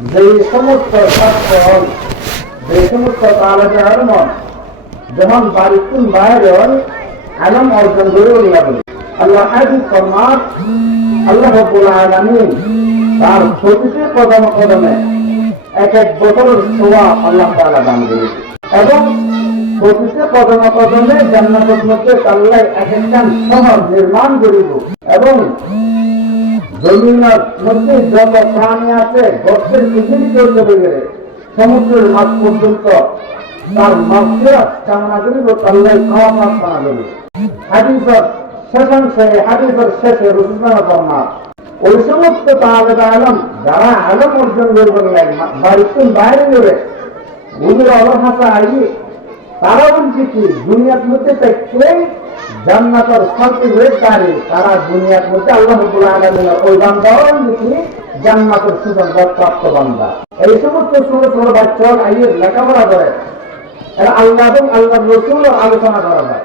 যে সমস্ত ছাত্র যে সমস্ত তালেবে ইলম যখন বাড়ির বাইরে ইলম অর্জন করে আল্লাহ হাদিস ফরমান আল্লাহ রাব্বুল আলামিন তার প্রতিটি কদমে কদমে এক এক বছরের সওয়াব আল্লাহ তাআলা দান করে এবং প্রতিটি কদমে কদমে জান্নাতের মধ্যে আল্লাহ এক একখান শহর নির্মাণ করিব এবং জমিনের মধ্যে যত প্রাণী আছে গর্তের পৃথিবীতেও চলে গেলে সমুদ্রের মাছ পর্যন্ত তার মাগফিরাত কামনা করিব আল্লাহ ক্ষমা প্রার্থনা করিব। হাদিসের শেষাংশে হাদিসের শেষে রাসূলুল্লাহ ফরমান ওই সমস্ত তালেবে ইলম যারা ইলম অর্জন করবেন বাড়ির বাইরে গেলে বুঝে অবহাসা আইয়ে তারা বলছে কি দুনিয়ার মধ্যে থাকতে জান্নাতের সার্টিফিকেট দাঁড়ি তারা দুনিয়ার মধ্যে আল্লাহ রাব্বুল আলামিনের ওই বান্দাও কি জান্নাতের সুসংবাদ প্রাপ্ত বান্দা। এই সমস্ত ছোট ছোট বাচ্চা আইয়ে লেখাপড়া করে এরা আল্লাহ এবং আল্লাহর রাসূলের আলোচনা করা যায়।